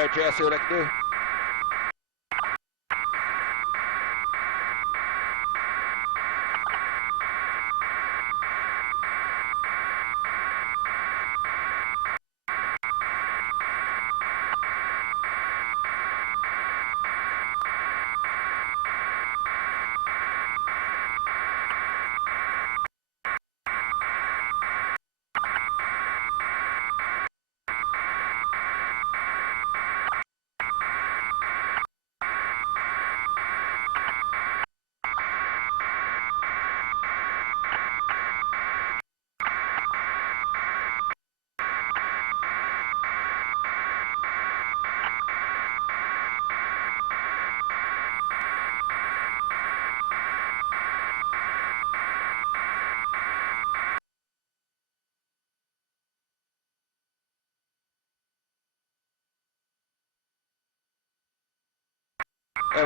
right, Jay, I'll see what I can do.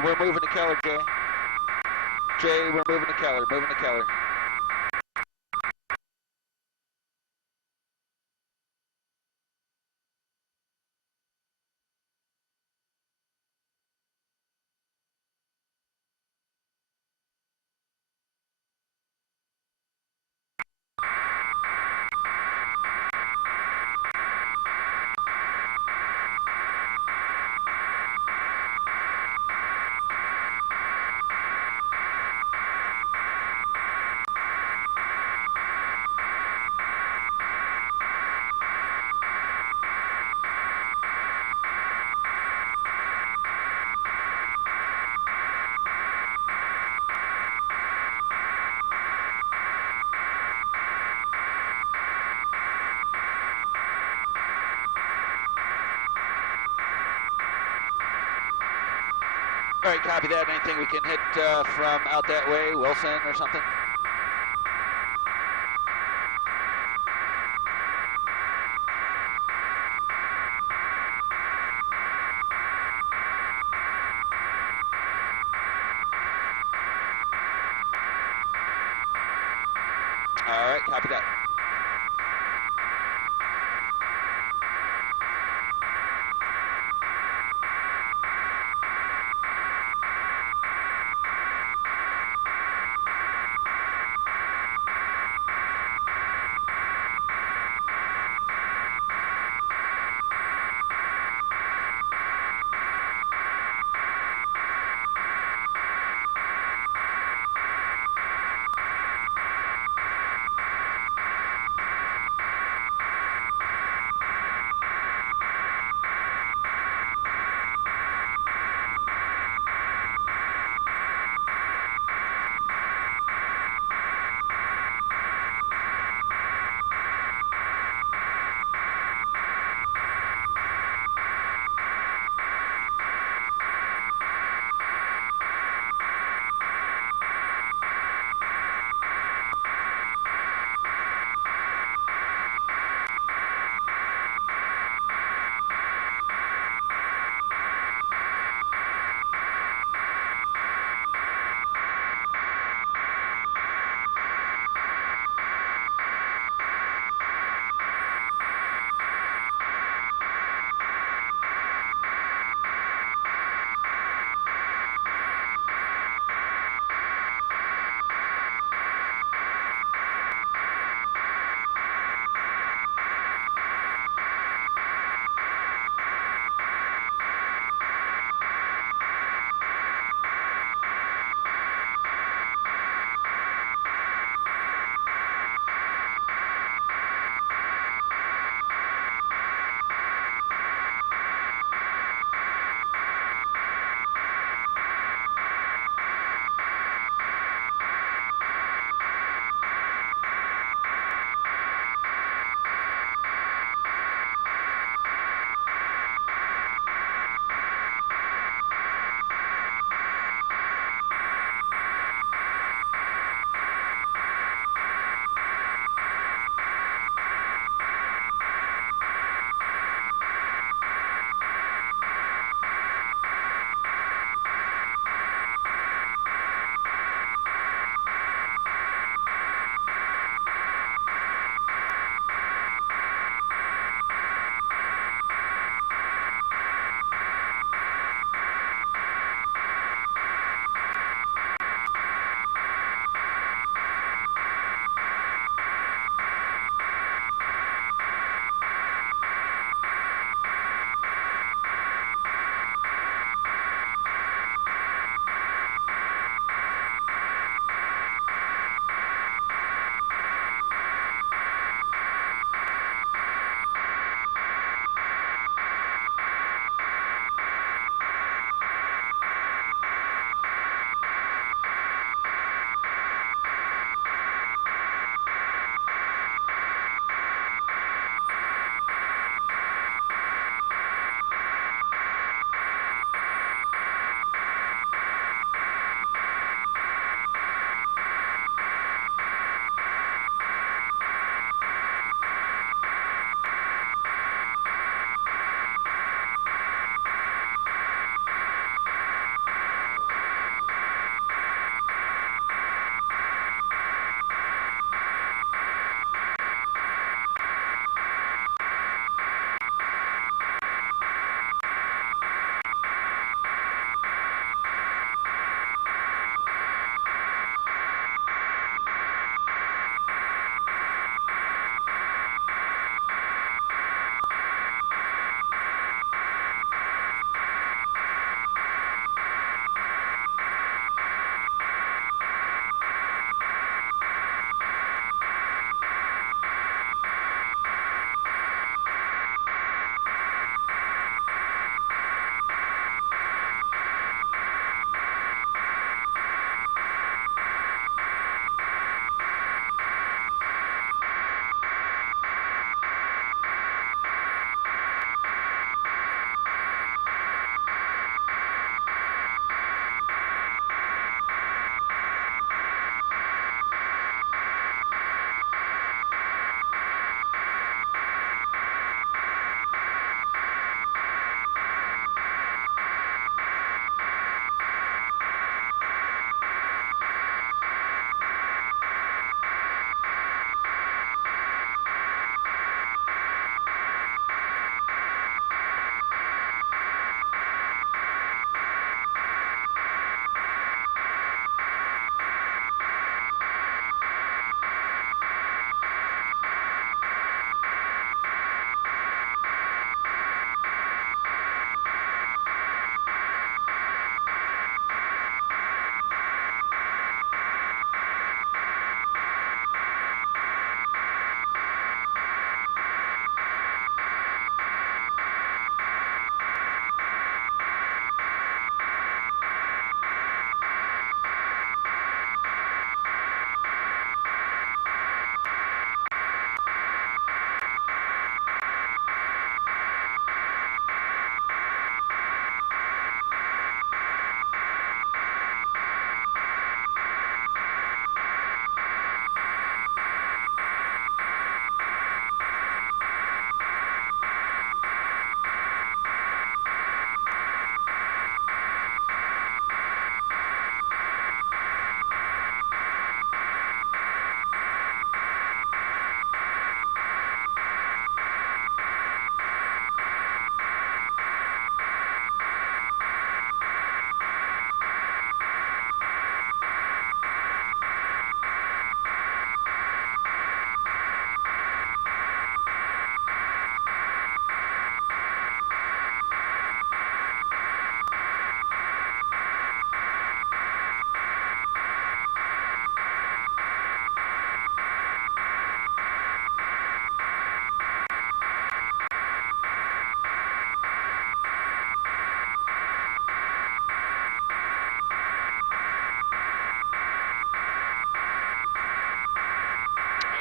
We're moving to Keller, Jay. Jay, we're moving to Keller, moving to Keller. All right, copy that. Anything we can hit from out that way, Wilson or something? All right, copy that.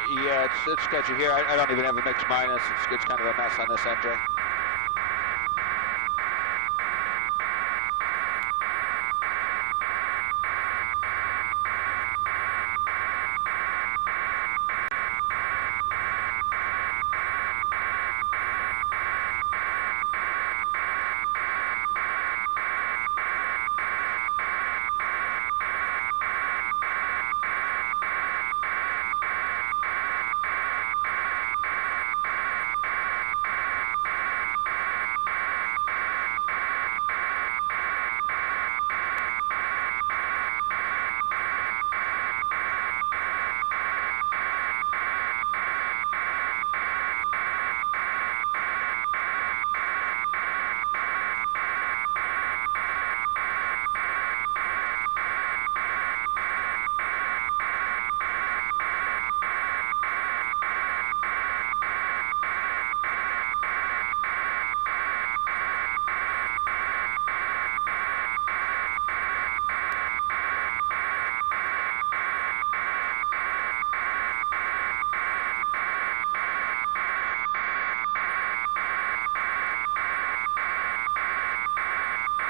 Yeah, it's sketchy here. I don't even have a mix minus. It's kind of a mess on this end, Jay.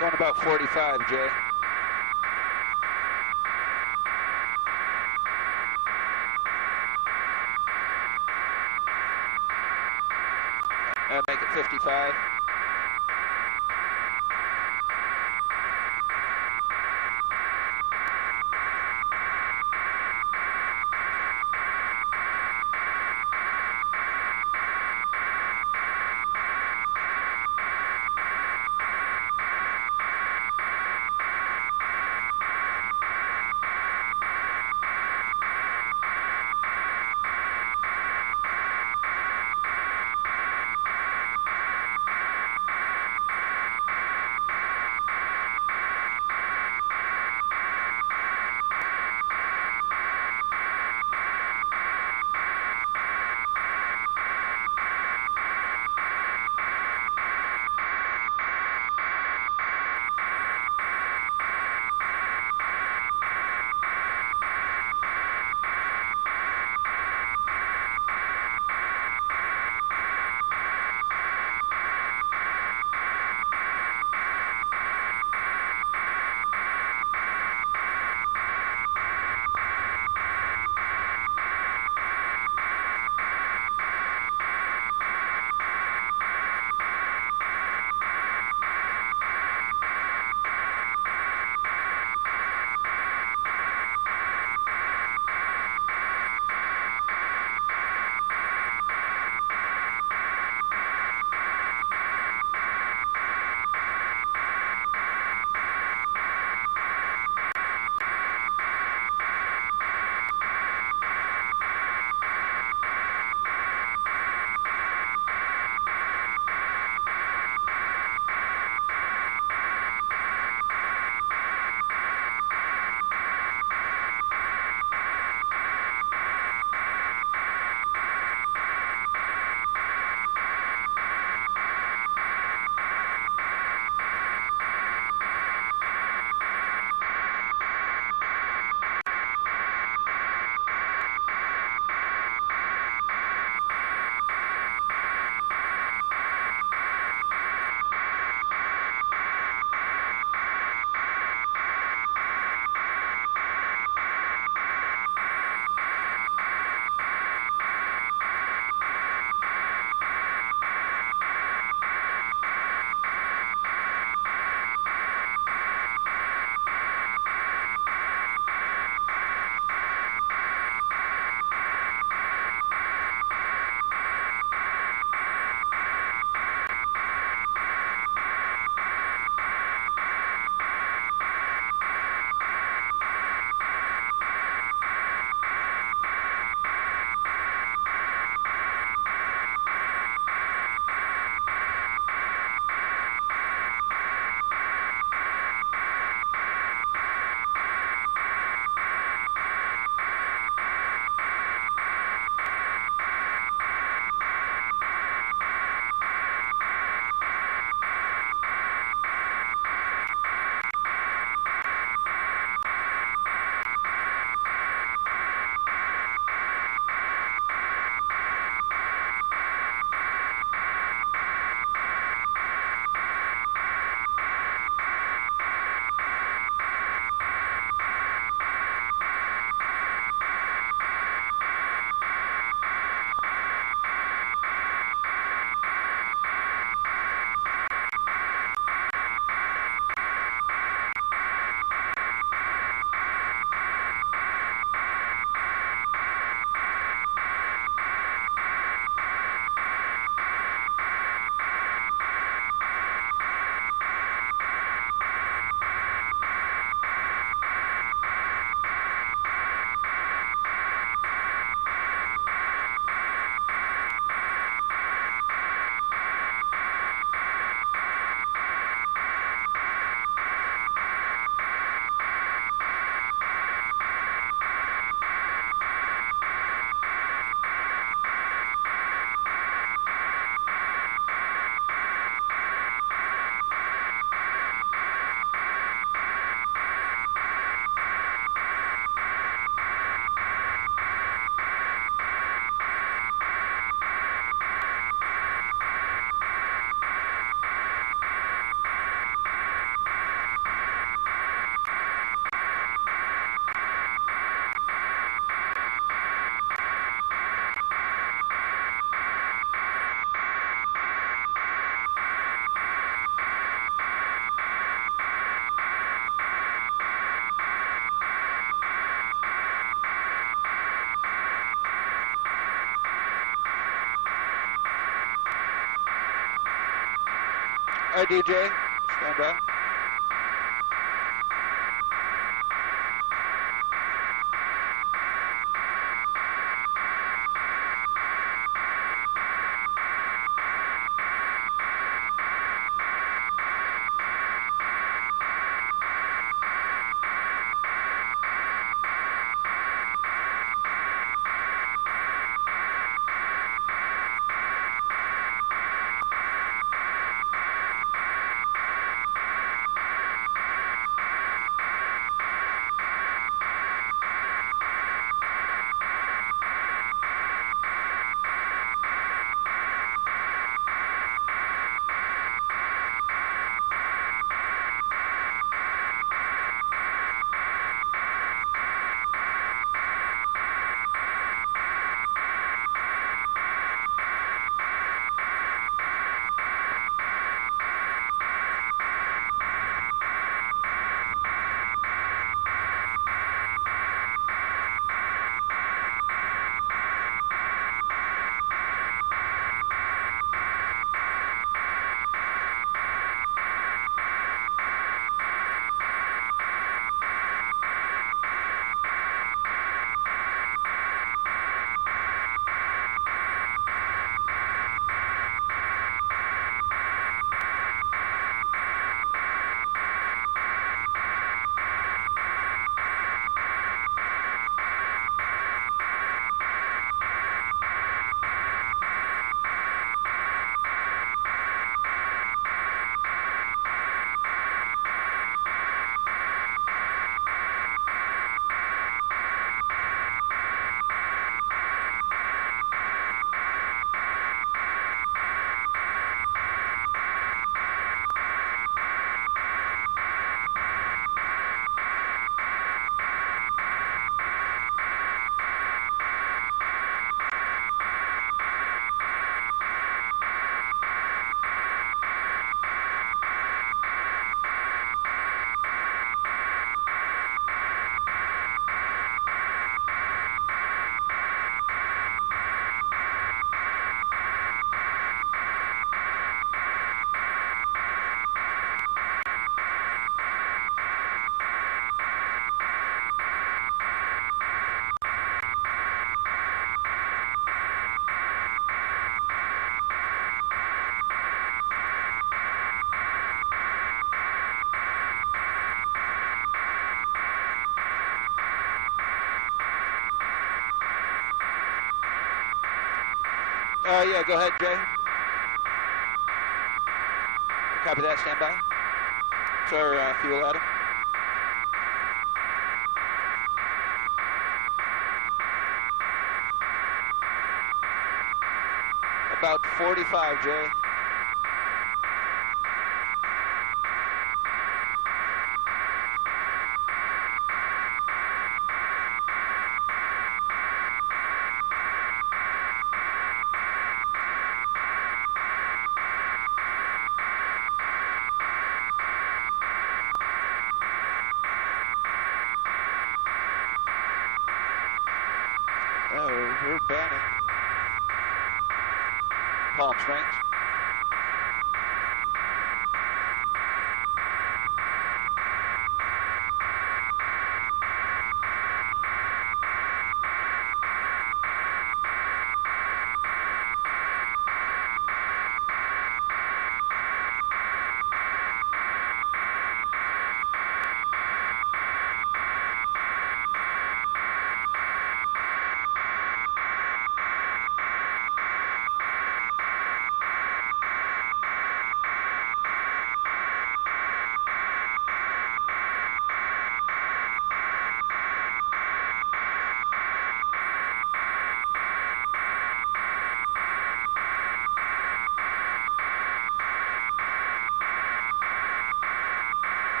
Going about 45, Jay. And make it 55. I do, Jay. Stand by. Yeah, go ahead, Jay. Copy that, stand by. It's our fuel, Adam. About 45, Jay. We're banning. Palm Springs.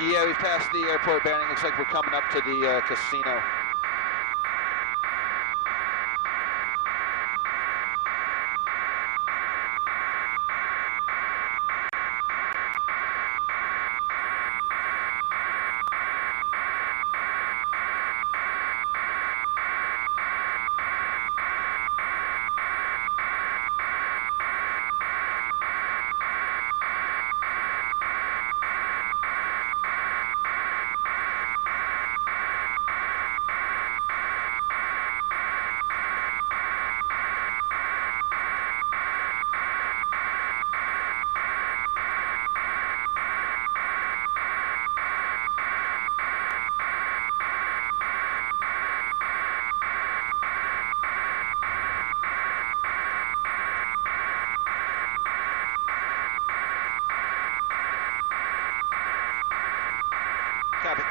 Yeah, we passed the airport banding. Looks like we're coming up to the casino. Copy.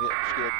Yeah, it's good.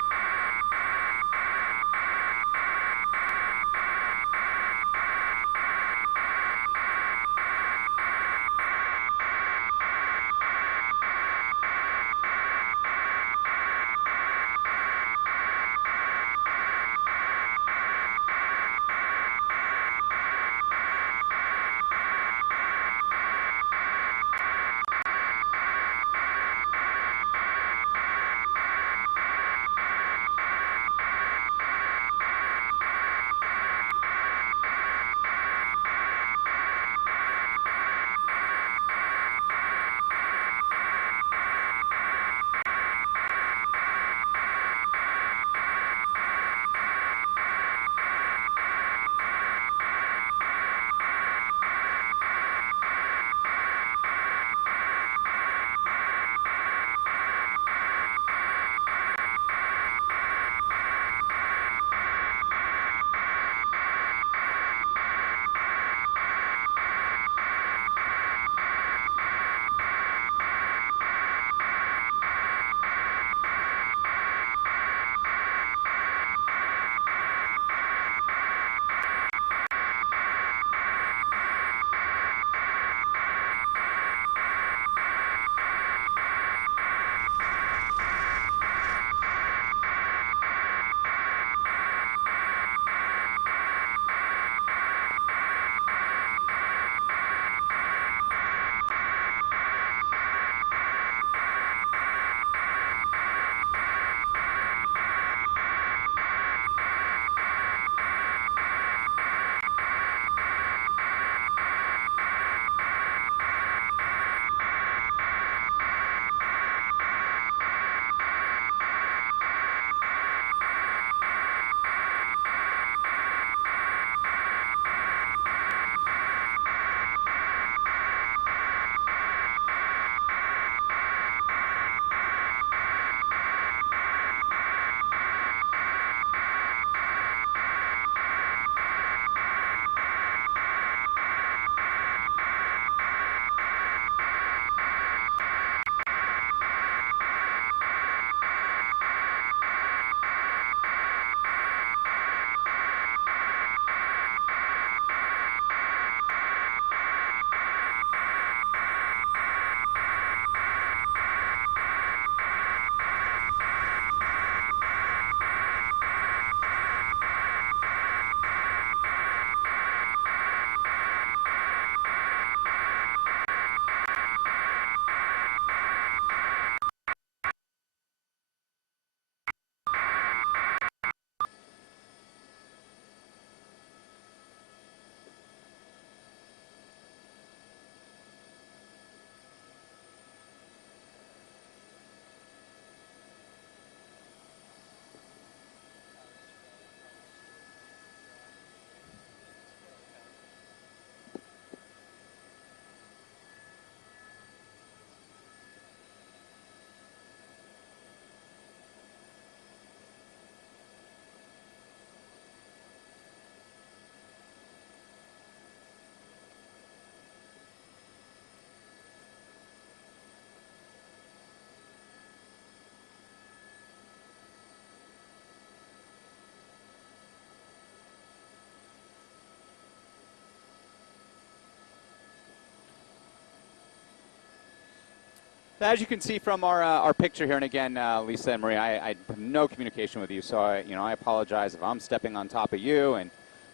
As you can see from our picture here, and again, Lisa and Maria, I have no communication with you, so I apologize if I'm stepping on top of you, and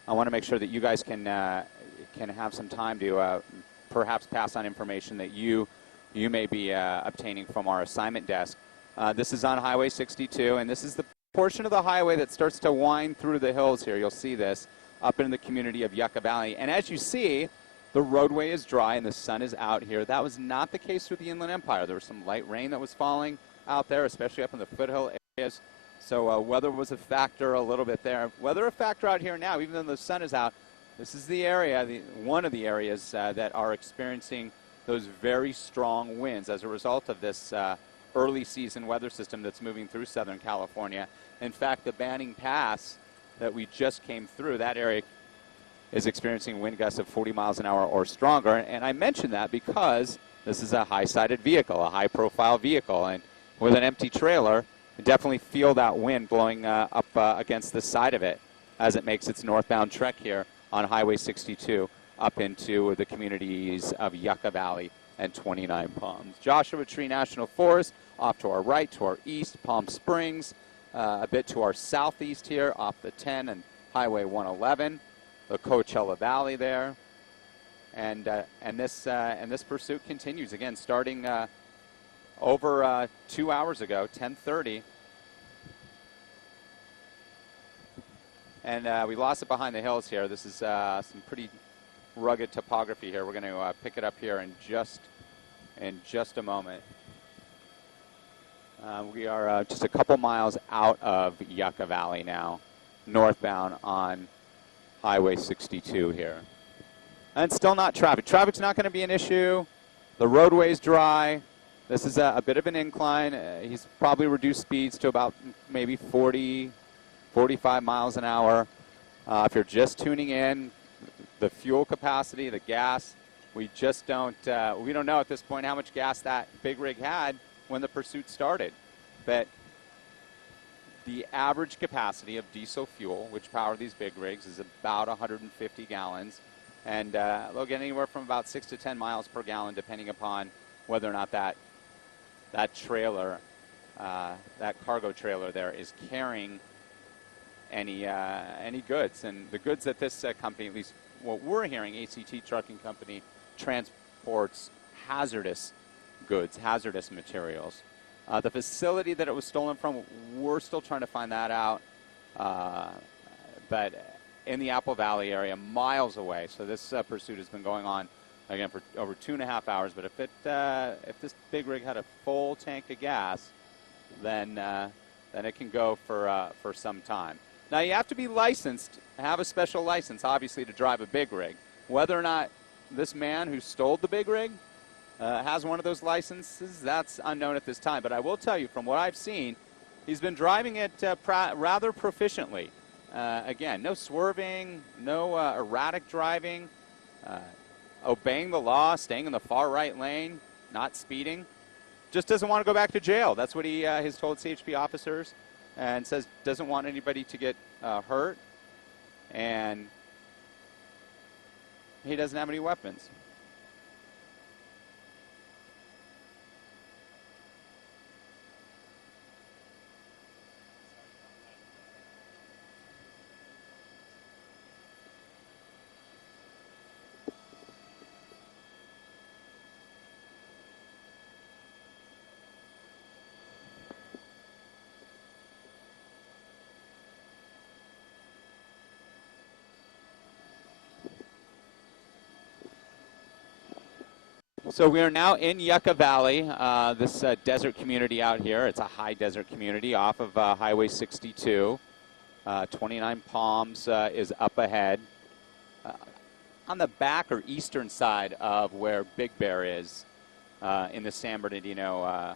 I want to make sure that you guys can have some time to perhaps pass on information that you may be obtaining from our assignment desk. This is on Highway 62, and this is the portion of the highway that starts to wind through the hills here. You'll see this up in the community of Yucca Valley, and as you see, the roadway is dry and the sun is out here. That was not the case with the Inland Empire. There was some light rain that was falling out there, especially up in the foothill areas. So weather was a factor a little bit there. Weather a factor out here now, even though the sun is out. This is the area, one of the areas that are experiencing those very strong winds as a result of this early season weather system that's moving through Southern California. In fact, the Banning Pass that we just came through, that area is experiencing wind gusts of 40 miles an hour or stronger. And I mention that because this is a high-sided vehicle, a high-profile vehicle. And with an empty trailer, you definitely feel that wind blowing up against the side of it as it makes its northbound trek here on Highway 62 up into the communities of Yucca Valley and 29 Palms. Joshua Tree National Forest off to our right, to our east, Palm Springs, a bit to our southeast here off the 10 and Highway 111. The Coachella Valley there, and this pursuit continues again, starting over 2 hours ago, 10:30, and we lost it behind the hills here. This is some pretty rugged topography here. We're going to pick it up here in just a moment. We are just a couple miles out of Yucca Valley now, northbound on Highway 62 here. And still not traffic. Traffic's not going to be an issue. The roadway's dry. This is a bit of an incline. He's probably reduced speeds to about maybe 40, 45 miles an hour. If you're just tuning in, the fuel capacity, the gas, we just don't know at this point how much gas that big rig had when the pursuit started. But the average capacity of diesel fuel, which power these big rigs, is about 150 gallons. And they'll get anywhere from about 6 to 10 miles per gallon, depending upon whether or not that trailer, that cargo trailer there, is carrying any goods. And the goods that this company, at least what we're hearing, ACT Trucking Company, transports hazardous goods, hazardous materials. The facility that it was stolen from, we're still trying to find that out, but in the Apple Valley area, miles away. So this pursuit has been going on, again, for over 2.5 hours. But if this big rig had a full tank of gas, then it can go for some time. Now, you have to be licensed, have a special license, obviously, to drive a big rig. Whether or not this man who stole the big rig has one of those licenses, that's unknown at this time. But I will tell you, from what I've seen, he's been driving it rather proficiently. Again, no swerving, no erratic driving, obeying the law, staying in the far right lane, not speeding. Just doesn't want to go back to jail. That's what he has told CHP officers, and says doesn't want anybody to get hurt, and he doesn't have any weapons. So we are now in Yucca Valley, this desert community out here. It's a high desert community off of Highway 62. 29 Palms is up ahead. On the back or eastern side of where Big Bear is in the San Bernardino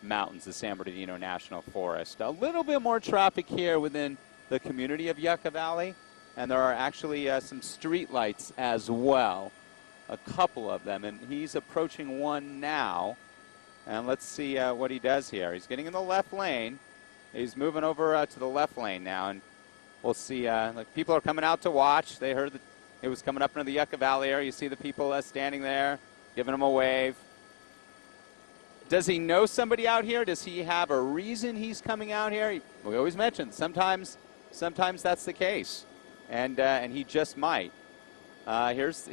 Mountains, the San Bernardino National Forest. A little bit more traffic here within the community of Yucca Valley, and there are actually some street lights as well. A couple of them, and he's approaching one now. And let's see what he does here. He's getting in the left lane. He's moving over to the left lane now, and we'll see. Like, people are coming out to watch. They heard that it was coming up into the Yucca Valley area. You see the people standing there, giving him a wave. Does he know somebody out here? Does he have a reason he's coming out here? We always mention sometimes that's the case, and he just might. Here's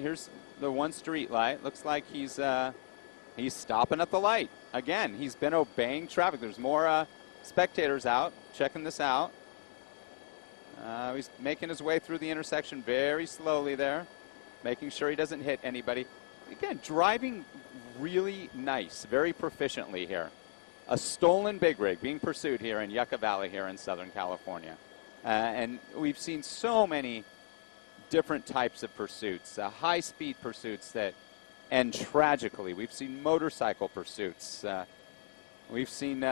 the one street light. Looks like he's stopping at the light again. He's been obeying traffic. There's more spectators out checking this out. He's making his way through the intersection very slowly there, making sure he doesn't hit anybody. Again, driving really nice, very proficiently here. A stolen big rig being pursued here in Yucca Valley here in Southern California. And we've seen so many different types of pursuits, high-speed pursuits that end tragically. We've seen motorcycle pursuits. We've seen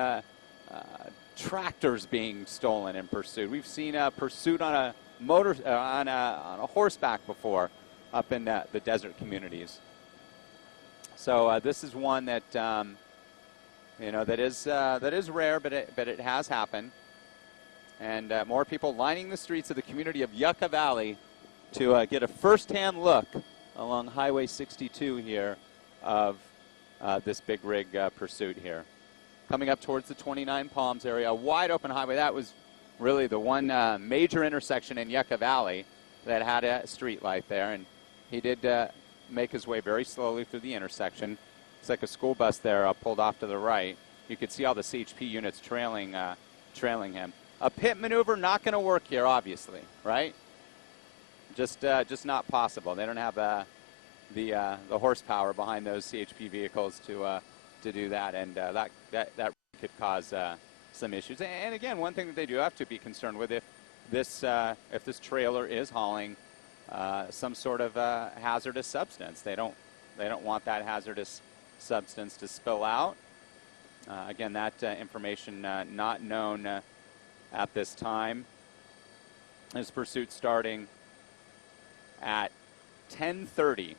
tractors being stolen and pursued. We've seen a pursuit on a on a horseback before up in the desert communities. So this is one that that is rare, but it has happened, and more people lining the streets of the community of Yucca Valley to get a first-hand look along Highway 62 here of this big rig pursuit here. Coming up towards the 29 Palms area, a wide open highway. That was really the one major intersection in Yucca Valley that had a street light there, and he did make his way very slowly through the intersection. It's like a school bus there pulled off to the right. You could see all the CHP units trailing him. A pit maneuver not going to work here, obviously, right? Just not possible. They don't have the horsepower behind those CHP vehicles to do that, and that could cause some issues. And again, one thing that they do have to be concerned with, if this trailer is hauling some sort of hazardous substance, they don't want that hazardous substance to spill out. Again, that information not known at this time. This pursuit starting at 10:30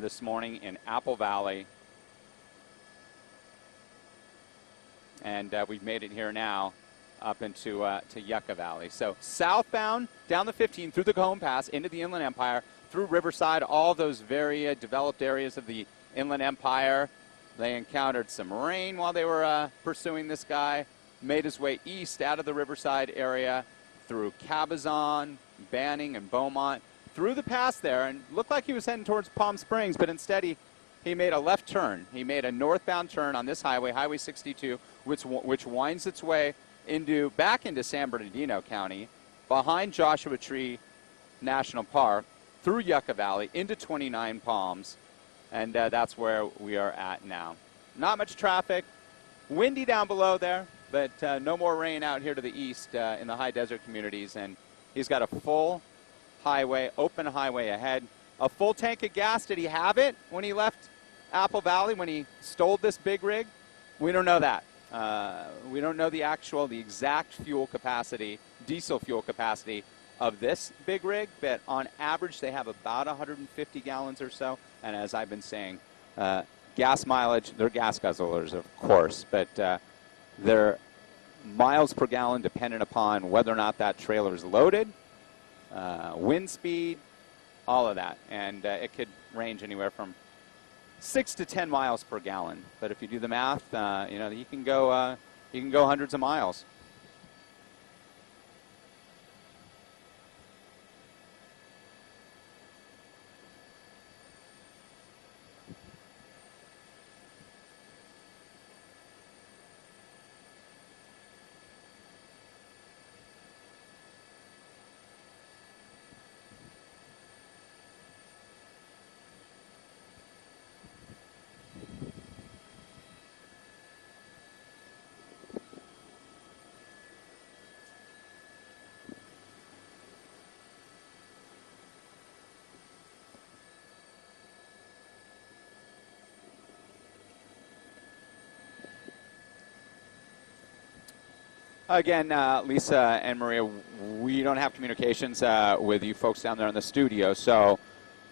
this morning in Apple Valley. And we've made it here now up into to Yucca Valley. So southbound down the 15 through the Cajon Pass into the Inland Empire, through Riverside, all those very developed areas of the Inland Empire. They encountered some rain while they were pursuing this guy. Made his way east out of the Riverside area through Cabazon, Banning, and Beaumont, through the pass there, and looked like he was heading towards Palm Springs, but instead he made a left turn. He made a northbound turn on this highway, Highway 62, which winds its way back into San Bernardino County, behind Joshua Tree National Park, through Yucca Valley, into 29 Palms, and that's where we are at now. Not much traffic, windy down below there, but no more rain out here to the east in the high desert communities, and he's got a full highway, open highway ahead. A full tank of gas. Did he have it when he left Apple Valley, when he stole this big rig? We don't know that. We don't know the exact fuel capacity, diesel fuel capacity of this big rig, but on average they have about 150 gallons or so. And as I've been saying, gas mileage, they're gas guzzlers, of course, but they're miles per gallon dependent upon whether or not that trailer is loaded, wind speed, all of that. And it could range anywhere from 6 to 10 miles per gallon. But if you do the math, you can go hundreds of miles. Again, Lisa and Maria, we don't have communications with you folks down there in the studio, so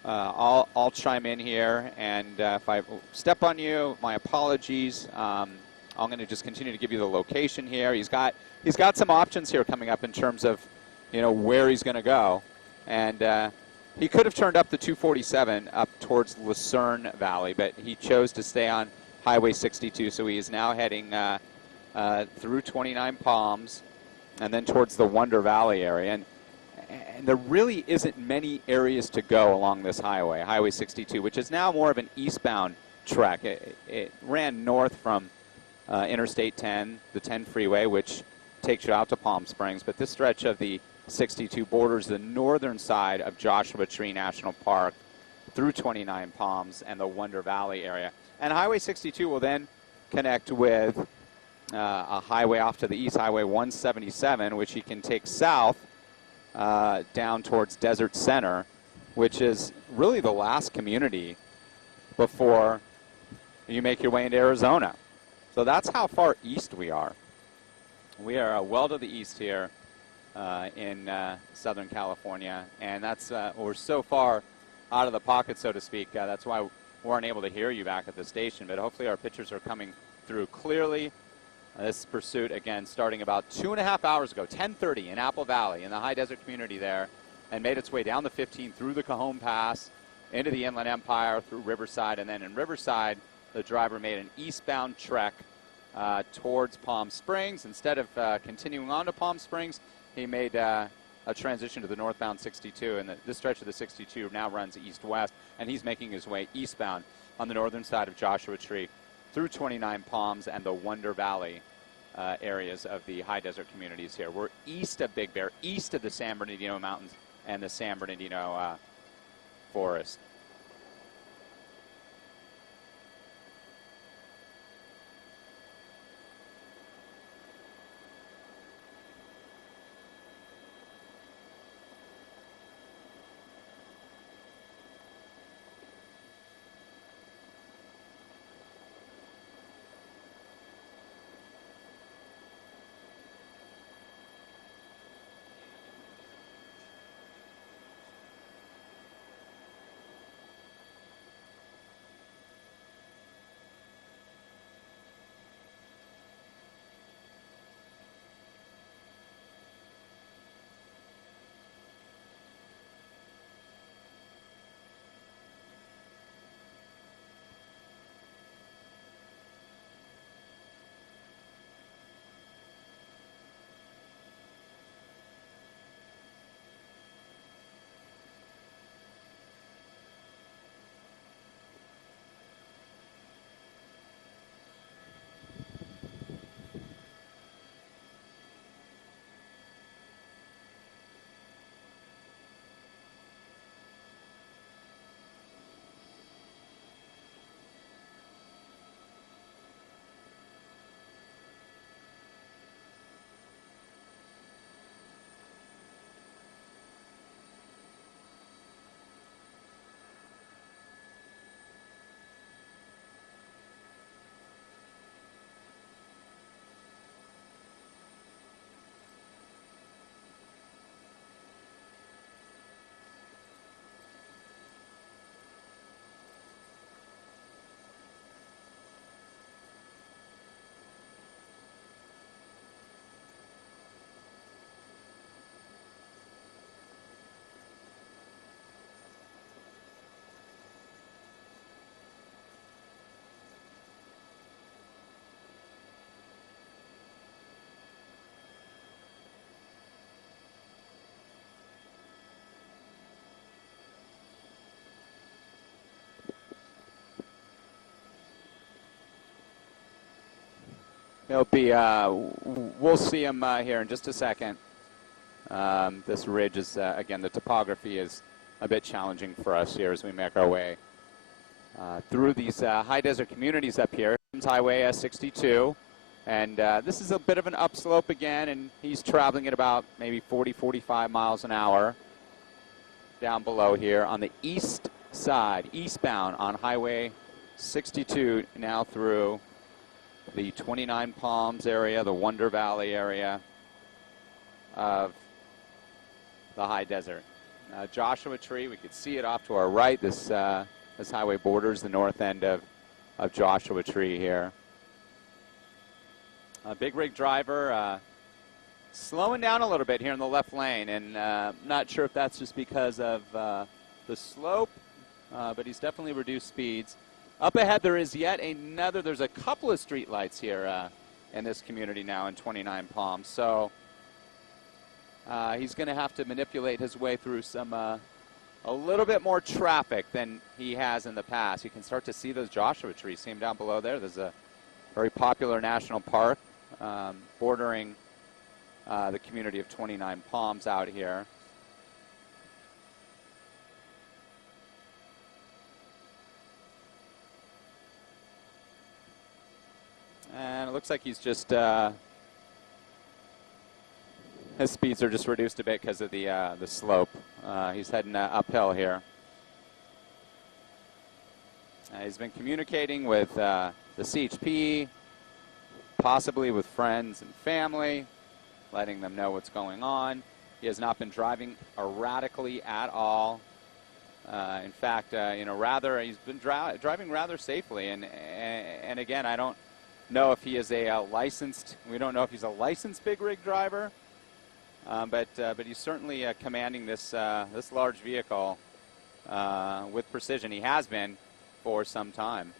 I'll chime in here, and if I step on you, my apologies. I'm going to just continue to give you the location here. He's got some options here coming up in terms of where he's going to go, and he could have turned up the 247 up towards Lucerne Valley, but he chose to stay on Highway 62. So he is now heading through 29 Palms and then towards the Wonder Valley area. And there really isn't many areas to go along this highway, Highway 62, which is now more of an eastbound trek. It ran north from Interstate 10, the 10 freeway, which takes you out to Palm Springs. But this stretch of the 62 borders the northern side of Joshua Tree National Park through 29 Palms and the Wonder Valley area. And Highway 62 will then connect with a highway off to the east, Highway 177, which you can take south down towards Desert Center, which is really the last community before you make your way into Arizona. So that's how far east we are. We are well to the east here in Southern California, and that's we're so far out of the pocket, so to speak. That's why we weren't able to hear you back at the station, but hopefully our pictures are coming through clearly. This pursuit, again, starting about 2.5 hours ago, 10:30 in Apple Valley, in the high desert community there, and made its way down the 15 through the Cajon Pass, into the Inland Empire, through Riverside, and then in Riverside, the driver made an eastbound trek towards Palm Springs. Instead of continuing on to Palm Springs, he made a transition to the northbound 62, and this stretch of the 62 now runs east-west, and he's making his way eastbound on the northern side of Joshua Tree through 29 Palms and the Wonder Valley areas of the high desert communities here. We're east of Big Bear, east of the San Bernardino Mountains and the San Bernardino Forest. He'll be, we'll see him here in just a second. This ridge is, again, the topography is a bit challenging for us here as we make our way through these high desert communities up here. Highway 62, and this is a bit of an upslope again, and he's traveling at about maybe 40, 45 miles an hour down below here on the east side, eastbound on Highway 62, now through the 29 Palms area, the Wonder Valley area of the high desert. Joshua Tree, we could see it off to our right. This highway borders the north end of Joshua Tree here. A big rig driver slowing down a little bit here in the left lane, and not sure if that's just because of the slope, but he's definitely reduced speeds. Up ahead, there is yet another. There's a couple of street lights here in this community now in 29 Palms. So he's going to have to manipulate his way through some a little bit more traffic than he has in the past. You can start to see those Joshua trees. See them down below there. There's a very popular national park bordering the community of 29 Palms out here. And it looks like he's just, his speeds are just reduced a bit because of the slope. He's heading uphill here. He's been communicating with the CHP, possibly with friends and family, letting them know what's going on. He has not been driving erratically at all. In fact, he's been driving rather safely. And again, I don't know if he is a we don't know if he's a licensed big rig driver, but he's certainly commanding this large vehicle with precision. He has been for some time.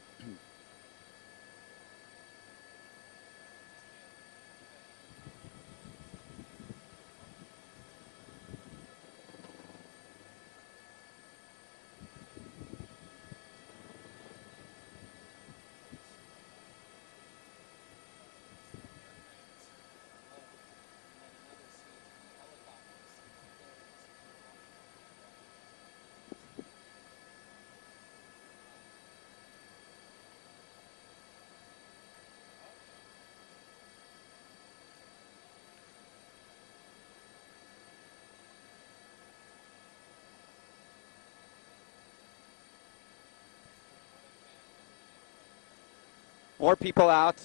More people out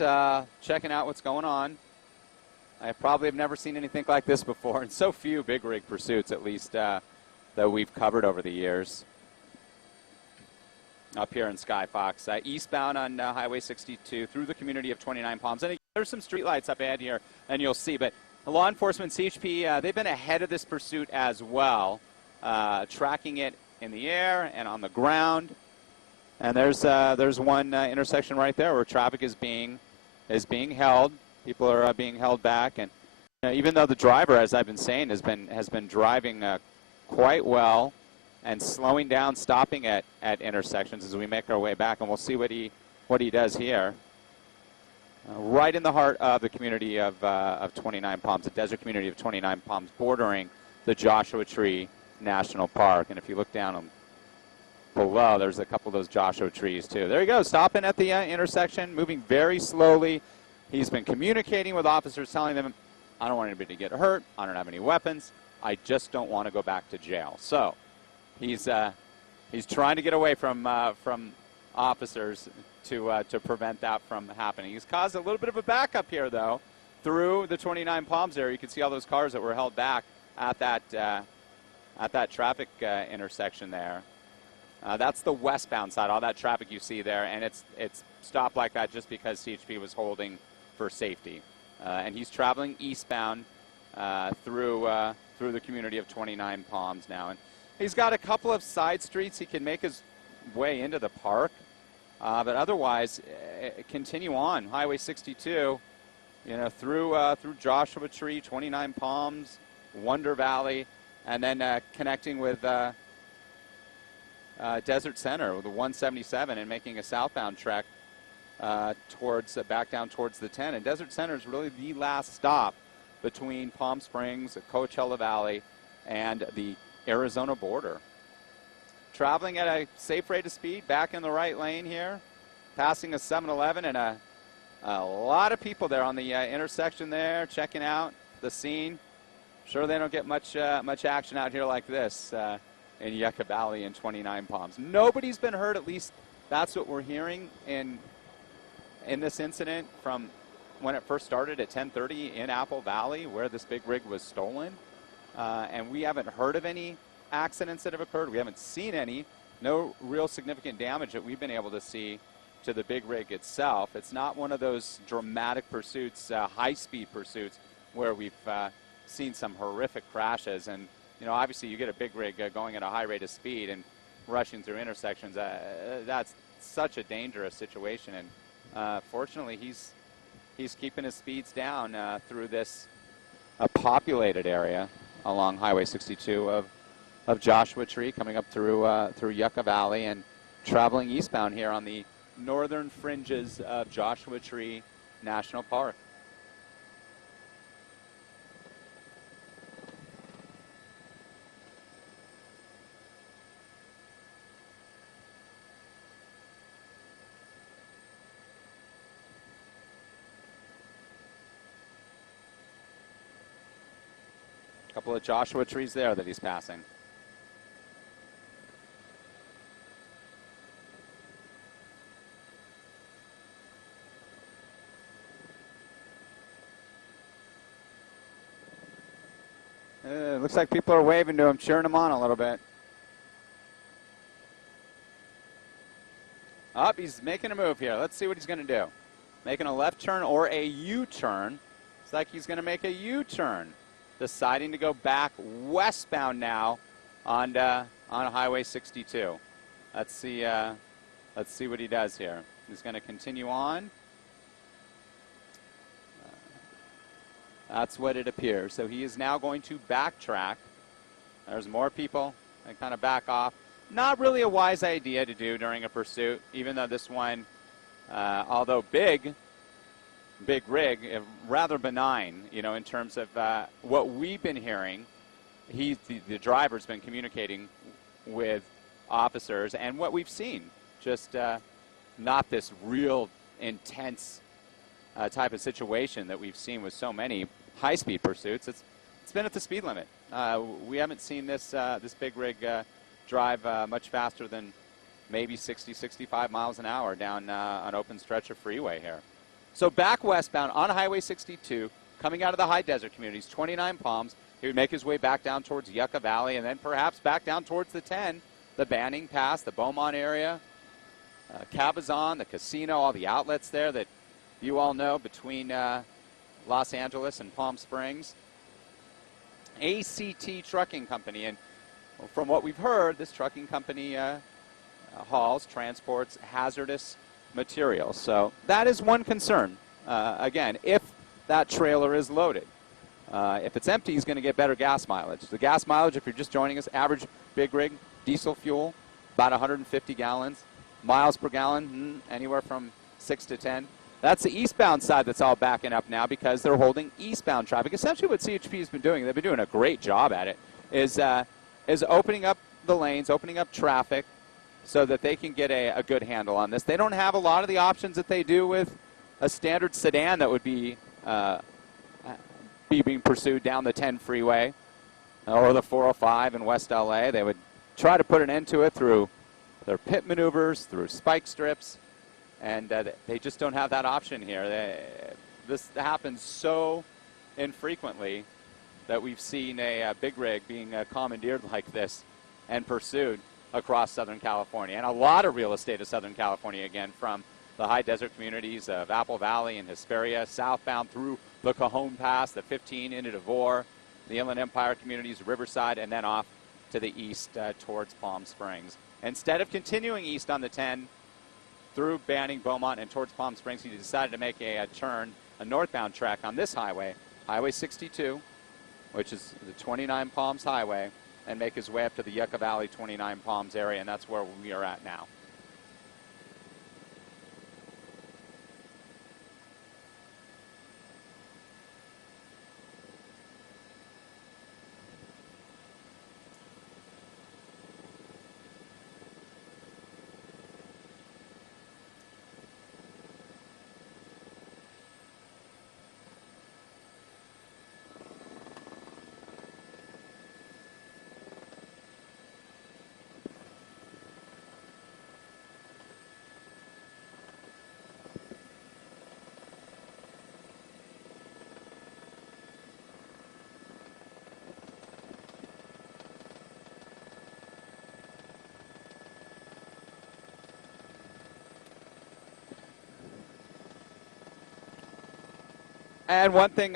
checking out what's going on. I probably have never seen anything like this before, and so few big rig pursuits, at least, that we've covered over the years. Up here in Sky Fox, eastbound on Highway 62 through the community of 29 Palms. And there's some streetlights up ahead here, and you'll see. But law enforcement, CHP, they've been ahead of this pursuit as well, tracking it in the air and on the ground. And there's one intersection right there where traffic is being held. People are being held back, and even though the driver, as I've been saying, has been driving quite well and slowing down, stopping at intersections as we make our way back, and we'll see what he does here. Right in the heart of the community of 29 Palms, the desert community of 29 Palms, bordering the Joshua Tree National Park. And if you look down below, there's a couple of those Joshua trees too. There you go, stopping at the intersection, moving very slowly. He's been communicating with officers, telling them, I don't want anybody to get hurt, I don't have any weapons, I just don't want to go back to jail. So he's trying to get away from officers to prevent that from happening. He's caused a little bit of a backup here, though, through the 29 Palms area. You can see all those cars that were held back at that traffic intersection there. That's the westbound side, all that traffic you see there, and it's stopped like that just because CHP was holding for safety. And he's traveling eastbound through the community of 29 Palms now. And he's got a couple of side streets he can make his way into the park, but otherwise continue on Highway 62, through Joshua Tree, 29 Palms, Wonder Valley, and then connecting with Desert Center with the 177 and making a southbound trek back down towards the 10. And Desert Center is really the last stop between Palm Springs, the Coachella Valley, and the Arizona border. Traveling at a safe rate of speed, back in the right lane here, passing a 7-Eleven, and a lot of people there on the intersection there checking out the scene. Sure, they don't get much action out here like this in Yucca Valley and 29 Palms. Nobody's been hurt, at least that's what we're hearing in this incident from when it first started at 10:30 in Apple Valley, where this big rig was stolen. And we haven't heard of any accidents that have occurred. We haven't seen any. No real significant damage that we've been able to see to the big rig itself. It's not one of those dramatic pursuits, high-speed pursuits, where we've seen some horrific crashes. And obviously you get a big rig going at a high rate of speed, and rushing through intersections. That's such a dangerous situation, and fortunately he's keeping his speeds down through this populated area along Highway 62 of Joshua Tree, coming up through Yucca Valley and traveling eastbound here on the northern fringes of Joshua Tree National Park. A couple of Joshua trees there that he's passing. Looks like people are waving to him, cheering him on a little bit. Up, he's making a move here. Let's see what he's going to do. Making a left turn or a U-turn. Looks like he's going to make a U-turn. Deciding to go back westbound now on Highway 62. Let's see what he does here. He's going to continue on. That's what it appears. So he is now going to backtrack. There's more people and kind of back off. Not really a wise idea to do during a pursuit, even though this one, although big rig, rather benign, in terms of what we've been hearing. The driver's been communicating with officers, and what we've seen, just not this real intense type of situation that we've seen with so many high-speed pursuits. It's been at the speed limit. We haven't seen this big rig drive much faster than maybe 60, 65 miles an hour down an open stretch of freeway here. So back westbound on Highway 62, coming out of the high desert communities, 29 Palms. He would make his way back down towards Yucca Valley and then perhaps back down towards the 10, the Banning Pass, the Beaumont area, Cabazon, the casino, all the outlets there that you all know between Los Angeles and Palm Springs. ACT Trucking Company, and from what we've heard, this trucking company transports hazardous materials. So that is one concern. Again, if that trailer is loaded. If it's empty, he's going to get better gas mileage. The gas mileage, if you're just joining us, average big rig, diesel fuel, about 150 gallons. Miles per gallon, anywhere from 6 to 10. That's the eastbound side that's all backing up now because they're holding eastbound traffic. Essentially what CHP has been doing, they've been doing a great job at it, is opening up the lanes, opening up traffic so that they can get a good handle on this. They don't have a lot of the options that they do with a standard sedan that would be being pursued down the 10 freeway or the 405 in West LA. They would try to put an end to it through their pit maneuvers, through spike strips, and they just don't have that option here. This happens so infrequently that we've seen a big rig being commandeered like this and pursued across Southern California. And a lot of real estate of Southern California, again, from the high desert communities of Apple Valley and Hesperia, southbound through the Cajon Pass, the 15 into Devore, the Inland Empire communities, Riverside, and then off to the east towards Palm Springs. Instead of continuing east on the 10 through Banning, Beaumont, and towards Palm Springs, he decided to make a turn, a northbound track on this highway, Highway 62, which is the 29 Palms Highway, and make his way up to the Yucca Valley 29 Palms area, and that's where we are at now. And one thing,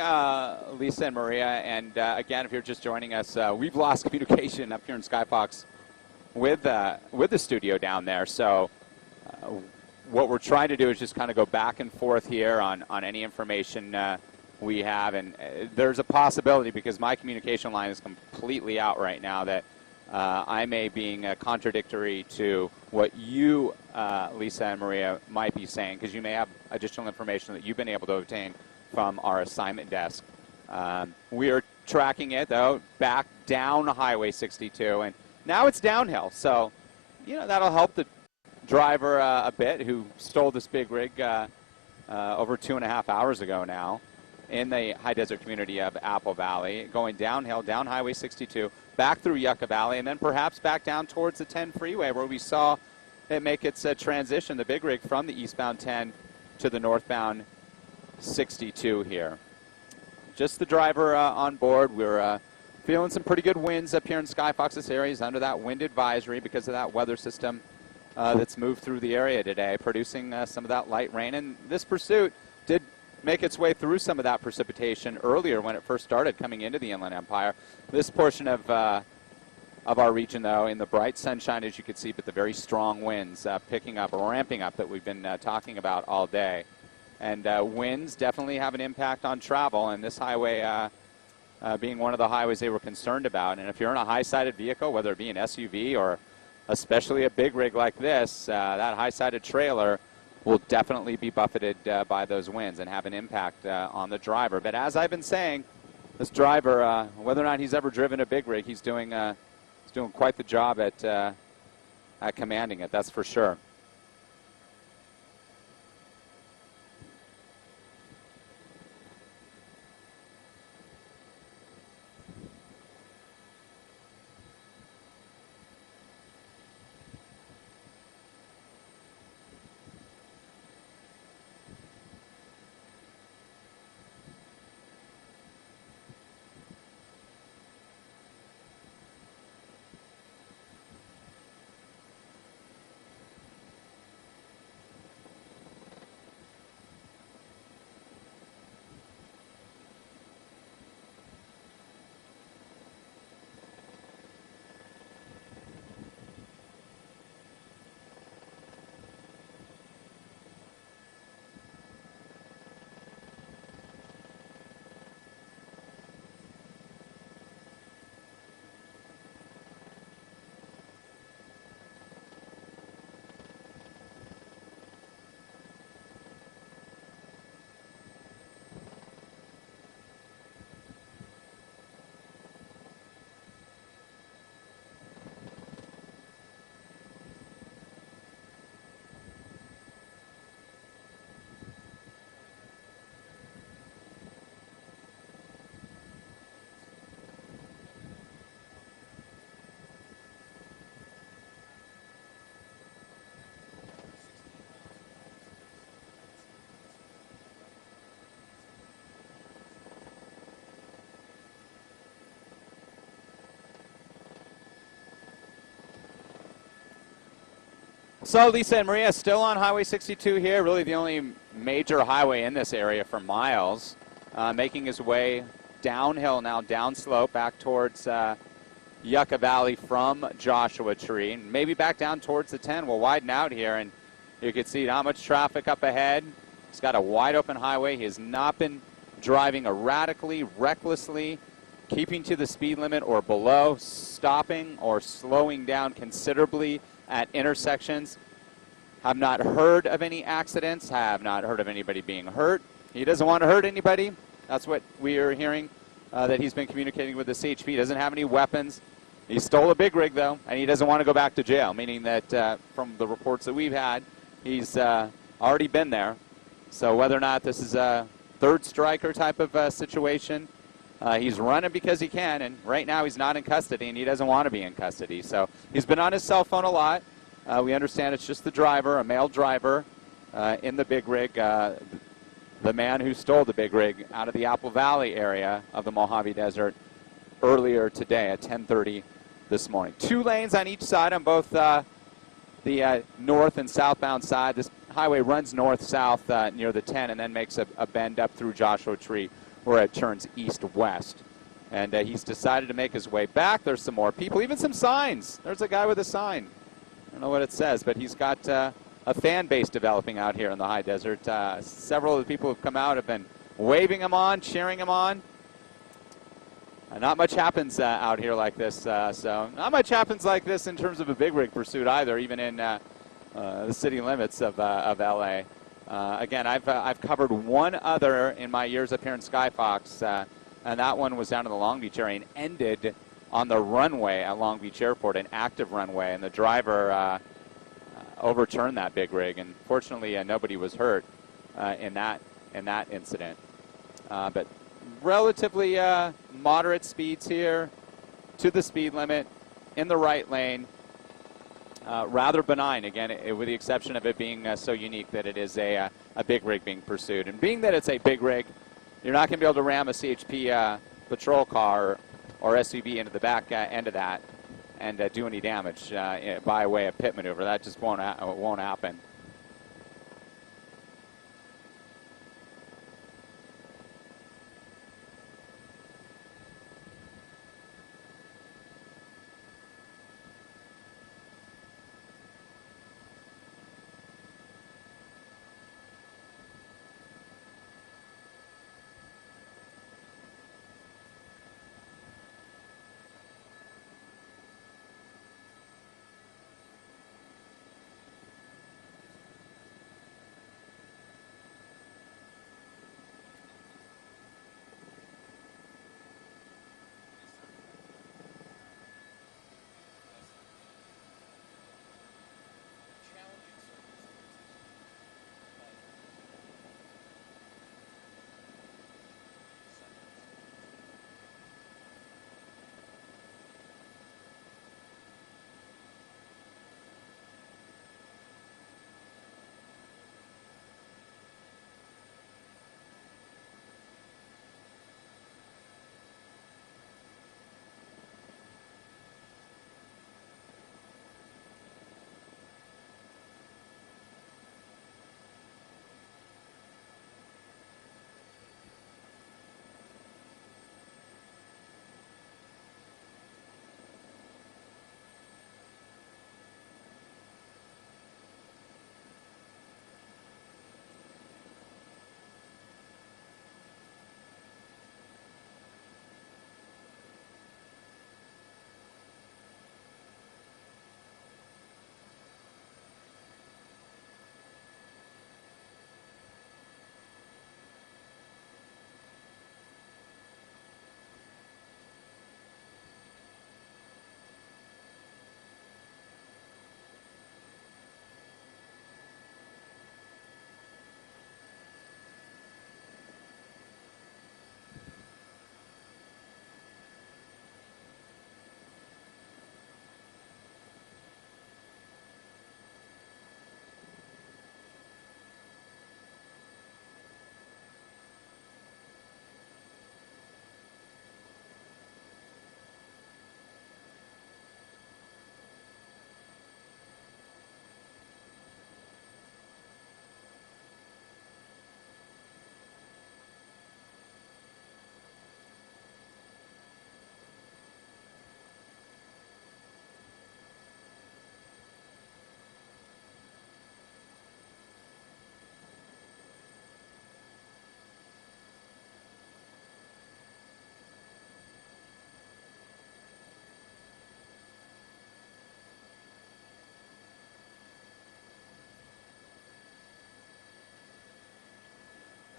Lisa and Maria, and again, if you're just joining us, we've lost communication up here in Skyfox with the studio down there. So what we're trying to do is just kind of go back and forth here on any information we have. And there's a possibility, because my communication line is completely out right now, that I may being contradictory to what you, Lisa and Maria, might be saying, because you may have additional information that you've been able to obtain from our assignment desk. We are tracking it, though, back down Highway 62, and now it's downhill. So, that'll help the driver a bit, who stole this big rig over 2.5 hours ago now in the high desert community of Apple Valley, going downhill, down Highway 62, back through Yucca Valley, and then perhaps back down towards the 10 freeway, where we saw it make its transition, the big rig, from the eastbound 10 to the northbound 62 here. Just the driver on board. We're feeling some pretty good winds up here in Sky Fox's areas under that wind advisory because of that weather system that's moved through the area today, producing some of that light rain. And this pursuit did make its way through some of that precipitation earlier when it first started coming into the Inland Empire. This portion of our region, though, in the bright sunshine, as you can see, but the very strong winds picking up or ramping up that we've been talking about all day. And winds definitely have an impact on travel, and this highway being one of the highways they were concerned about. And if you're in a high-sided vehicle, whether it be an SUV or especially a big rig like this, that high-sided trailer will definitely be buffeted by those winds and have an impact on the driver. But as I've been saying, this driver, whether or not he's ever driven a big rig, he's doing quite the job at commanding it, that's for sure. So Lisa and Maria, still on Highway 62 here, really the only major highway in this area for miles, making his way downhill now, downslope, back towards Yucca Valley from Joshua Tree, and maybe back down towards the 10. We'll widen out here, and you can see not much traffic up ahead. He's got a wide open highway. He has not been driving erratically, recklessly, keeping to the speed limit or below, stopping or slowing down considerably at intersections. Have not heard of any accidents, have not heard of anybody being hurt. He doesn't want to hurt anybody. That's what we are hearing, that he's been communicating with the CHP. He doesn't have any weapons. He stole a big rig, though, and he doesn't want to go back to jail, meaning that from the reports that we've had, he's already been there. So whether or not this is a third striker type of situation, he's running because he can, and right now he's not in custody, and he doesn't want to be in custody. So he's been on his cell phone a lot. We understand it's just the driver, a male driver in the big rig, the man who stole the big rig out of the Apple Valley area of the Mojave Desert earlier today at 10:30 this morning. 2 lanes on each side on both the north and southbound side. This highway runs north-south near the 10 and then makes a bend up through Joshua Tree where it turns east-west. And he's decided to make his way back. There's some more people, even some signs. There's a guy with a sign. I don't know what it says, but he's got a fan base developing out here in the high desert. Several of the people who've come out have been waving him on, cheering him on. Not much happens out here like this, so not much happens like this in terms of a big rig pursuit either, even in the city limits of LA. Again, I've covered one other in my years up here in Skyfox, and that one was down in the Long Beach area and ended on the runway at Long Beach Airport, an active runway, and the driver overturned that big rig, and fortunately nobody was hurt in that incident. But relatively moderate speeds here, to the speed limit, in the right lane. Rather benign, again, with the exception of it being so unique that it is a big rig being pursued. And being that it's a big rig, you're not going to be able to ram a CHP patrol car or SUV into the back end of that and do any damage by way of pit maneuver. That just won't happen.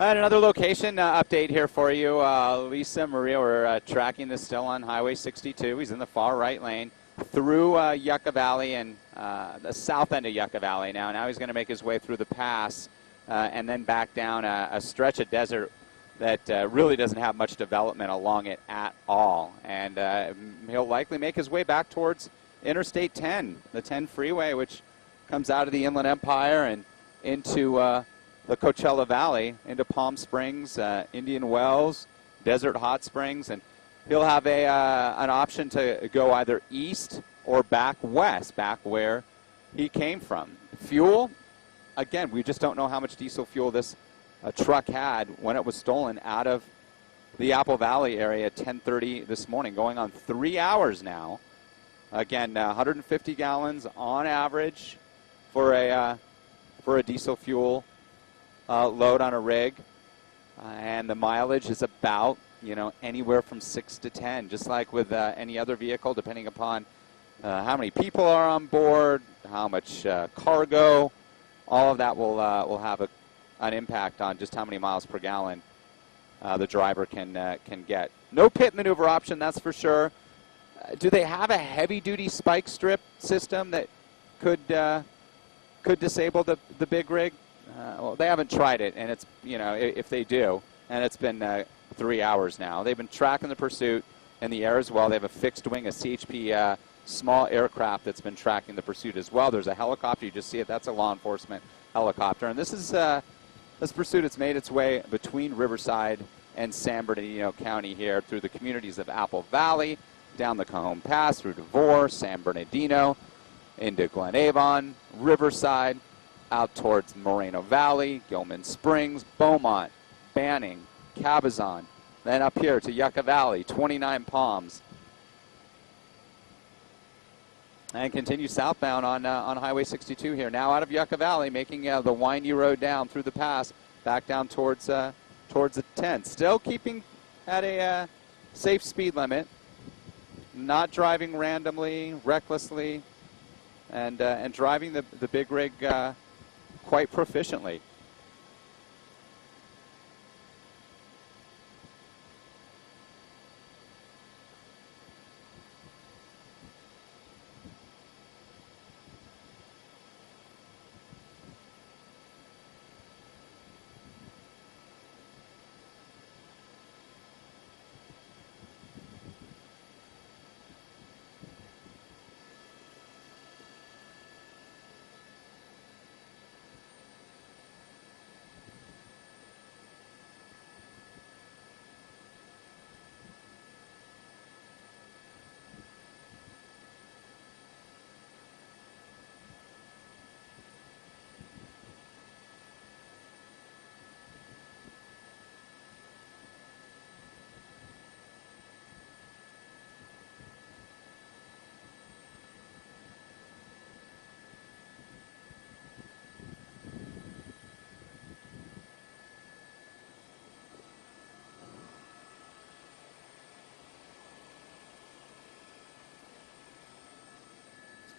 And another location update here for you. Lisa Maria, we're tracking this still on Highway 62. He's in the far right lane through Yucca Valley and the south end of Yucca Valley now. Now he's going to make his way through the pass and then back down a stretch of desert that really doesn't have much development along it at all. And he'll likely make his way back towards Interstate 10, the 10 freeway, which comes out of the Inland Empire and into the Coachella Valley, into Palm Springs, Indian Wells, Desert Hot Springs, and he'll have an option to go either east or back west, back where he came from. Fuel, again, we just don't know how much diesel fuel this truck had when it was stolen out of the Apple Valley area at 10:30 this morning, going on 3 hours now. Again, 150 gallons on average for a diesel fuel load on a rig, and the mileage is about anywhere from 6 to 10, just like with any other vehicle, depending upon how many people are on board, how much cargo. All of that will have an impact on just how many miles per gallon the driver can get. No pit maneuver option, that's for sure. Do they have a heavy-duty spike strip system that could disable the big rig? Well, they haven't tried it, and it's if they do, and it's been 3 hours now. They've been tracking the pursuit in the air as well. They have a fixed wing, a CHP small aircraft that's been tracking the pursuit as well. There's a helicopter. You just see it. That's a law enforcement helicopter, and this is this pursuit has made its way between Riverside and San Bernardino County here through the communities of Apple Valley, down the Cajon Pass, through Devore, San Bernardino, into Glen Avon, Riverside, out towards Moreno Valley, Gilman Springs, Beaumont, Banning, Cabazon, then up here to Yucca Valley, 29 Palms, and continue southbound on Highway 62 here. Now out of Yucca Valley, making the windy road down through the pass, back down towards the 10. Still keeping at a safe speed limit, not driving randomly, recklessly, and driving the big rig quite proficiently.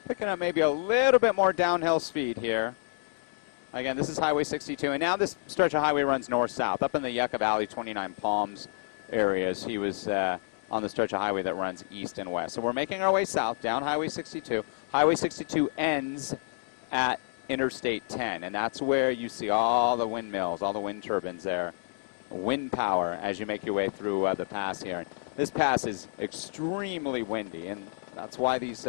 Picking up maybe a little bit more downhill speed here. Again, this is Highway 62, and now this stretch of highway runs north-south. Up in the Yucca Valley, 29 Palms areas, he was on the stretch of highway that runs east and west. So we're making our way south, down Highway 62. Highway 62 ends at Interstate 10, and that's where you see all the windmills, all the wind turbines there. Wind power as you make your way through the pass here. This pass is extremely windy, and that's why these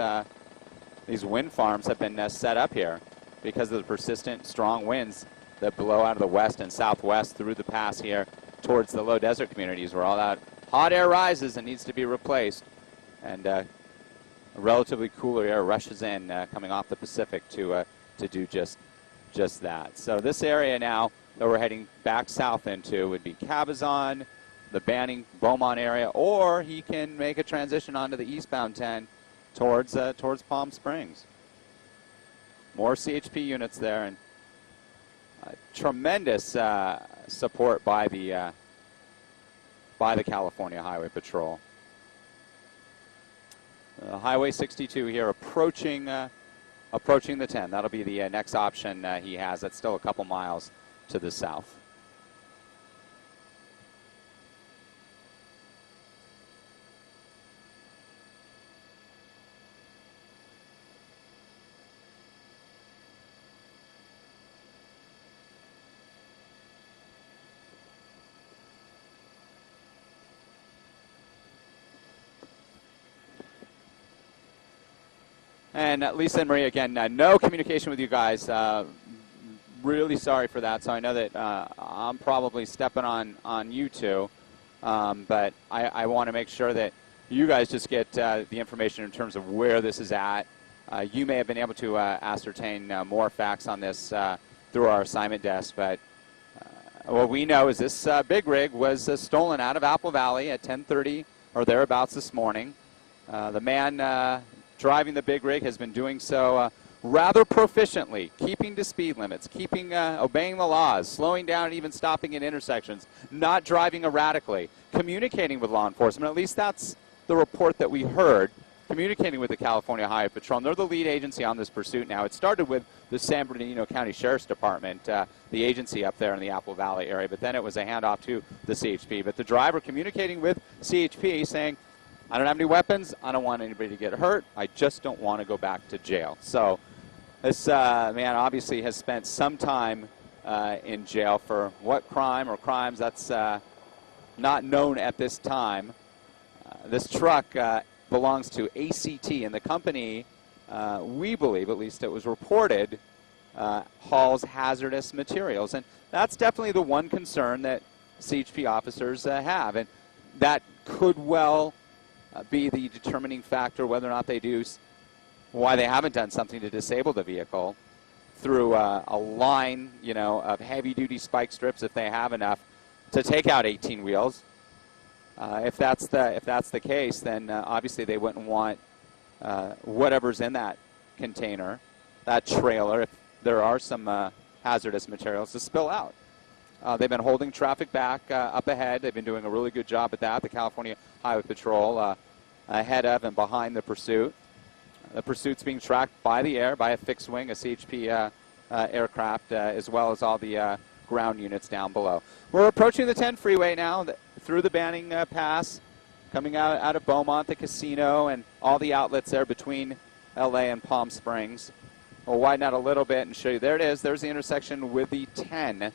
wind farms have been set up here, because of the persistent strong winds that blow out of the west and southwest through the pass here towards the low desert communities where all that hot air rises and needs to be replaced, and relatively cooler air rushes in coming off the Pacific to do just that. So this area now that we're heading back south into would be Cabazon, the Banning, Beaumont area, or he can make a transition onto the eastbound 10 towards Palm Springs. More CHP units there, and tremendous support by the California Highway Patrol. Highway 62 here approaching the 10. That'll be the next option he has. That's still a couple miles to the south. And Lisa and Maria, again, no communication with you guys. Really sorry for that. So I know that I'm probably stepping on you two, but I want to make sure that you guys just get the information in terms of where this is at. You may have been able to ascertain more facts on this through our assignment desk, but what we know is this big rig was stolen out of Apple Valley at 10:30 or thereabouts this morning. The man driving the big rig has been doing so rather proficiently, keeping to speed limits, obeying the laws, slowing down and even stopping at intersections, not driving erratically, communicating with law enforcement. At least that's the report that we heard, communicating with the California Highway Patrol. And they're the lead agency on this pursuit now. It started with the San Bernardino County Sheriff's Department, the agency up there in the Apple Valley area, but then it was a handoff to the CHP. But the driver communicating with CHP saying, I don't have any weapons, I don't want anybody to get hurt, I just don't want to go back to jail. So this man obviously has spent some time in jail for what crime or crimes, that's not known at this time. This truck belongs to ACT, and the company, we believe, at least it was reported, hauls hazardous materials. And that's definitely the one concern that CHP officers have. And that could well be the determining factor whether or not they do, why they haven't done something to disable the vehicle through a line, of heavy-duty spike strips, if they have enough, to take out 18 wheels. If that's the case, then obviously they wouldn't want whatever's in that container, that trailer, if there are some hazardous materials, to spill out. They've been holding traffic back up ahead. They've been doing a really good job at that. The California Highway Patrol ahead of and behind the pursuit. The pursuit's being tracked by the air, by a fixed wing, a CHP aircraft, as well as all the ground units down below. We're approaching the 10 freeway now, through the Banning Pass, coming out of Beaumont, the casino, and all the outlets there between LA and Palm Springs. We'll widen out a little bit and show you. There it is. There's the intersection with the 10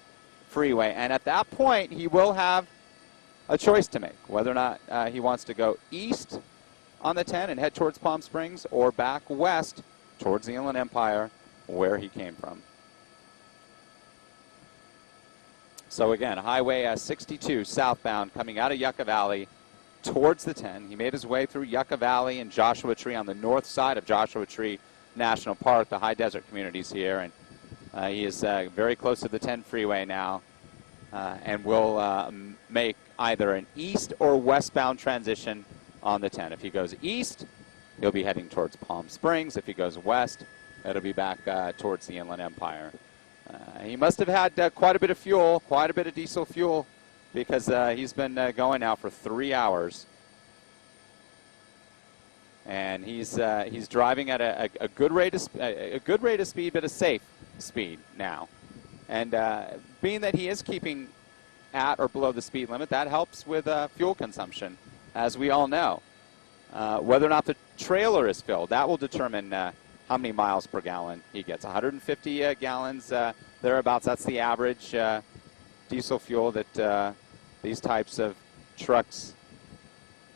freeway. And at that point, he will have a choice to make, whether or not he wants to go east on the 10 and head towards Palm Springs, or back west towards the Inland Empire, where he came from. So again, Highway 62 southbound coming out of Yucca Valley towards the 10. He made his way through Yucca Valley and Joshua Tree on the north side of Joshua Tree National Park, the high desert communities here. And he is very close to the 10 freeway now, and will make either an east or westbound transition on the 10. If he goes east, he'll be heading towards Palm Springs. If he goes west, it'll be back towards the Inland Empire. He must have had quite a bit of fuel, quite a bit of diesel fuel, because he's been going now for 3 hours. And he's driving at a good rate of speed, but a safe speed now. And being that he is keeping at or below the speed limit, that helps with fuel consumption, as we all know. Whether or not the trailer is filled, that will determine how many miles per gallon he gets. 150 gallons thereabouts. That's the average diesel fuel that these types of trucks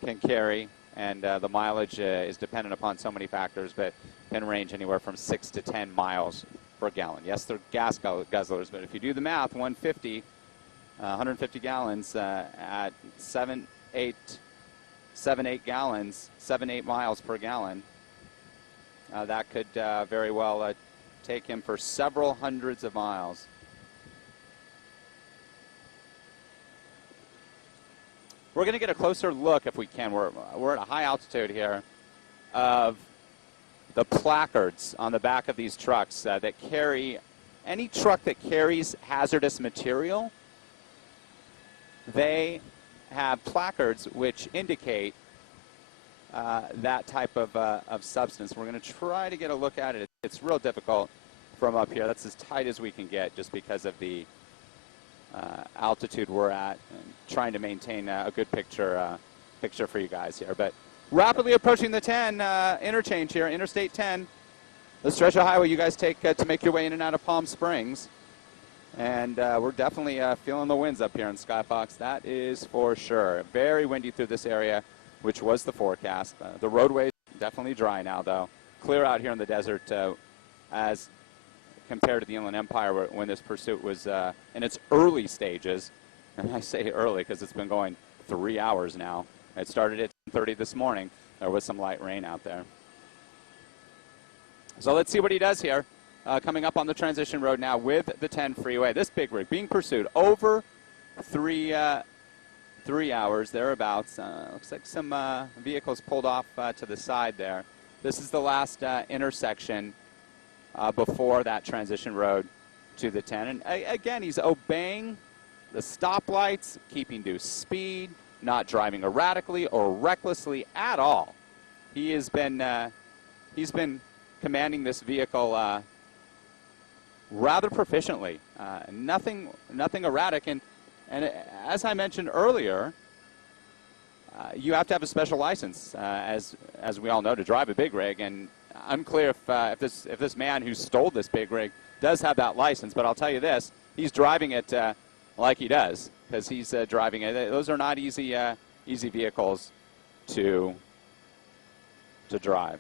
can carry. And the mileage is dependent upon so many factors, but can range anywhere from 6 to 10 miles per gallon. Yes, they're gas guzzlers, but if you do the math, 150 gallons at 7-8 gallons, 7-8 miles per gallon, that could very well take him for several hundreds of miles. We're going to get a closer look, if we can. We're at a high altitude here, of the placards on the back of these trucks that carry, any truck that carries hazardous material, they have placards which indicate that type of substance. We're going to try to get a look at it. It's real difficult from up here. That's as tight as we can get, just because of the altitude we're at, and trying to maintain a good picture for you guys here. But rapidly approaching the 10 interchange here, Interstate 10, the stretch of highway you guys take to make your way in and out of Palm Springs. And we're definitely feeling the winds up here in Skyfox, that is for sure. Very windy through this area, which was the forecast. The roadway definitely dry now, though. Clear out here in the desert as compared to the Inland Empire, when this pursuit was in its early stages. And I say early because it's been going 3 hours now. It started at 10:30 this morning. There was some light rain out there. So let's see what he does here. coming up on the transition road now with the 10 freeway. This big rig being pursued over 3 hours thereabouts. Looks like some vehicles pulled off to the side there. This is the last intersection before that transition road to the 10. And again, he's obeying the stoplights, keeping to speed, not driving erratically or recklessly at all. He's been commanding this vehicle rather proficiently. Nothing erratic. And as I mentioned earlier, you have to have a special license, as we all know, to drive a big rig. And unclear if this man who stole this big rig does have that license. But I'll tell you this: he's driving it like he does, because he's driving it. Those are not easy vehicles to drive.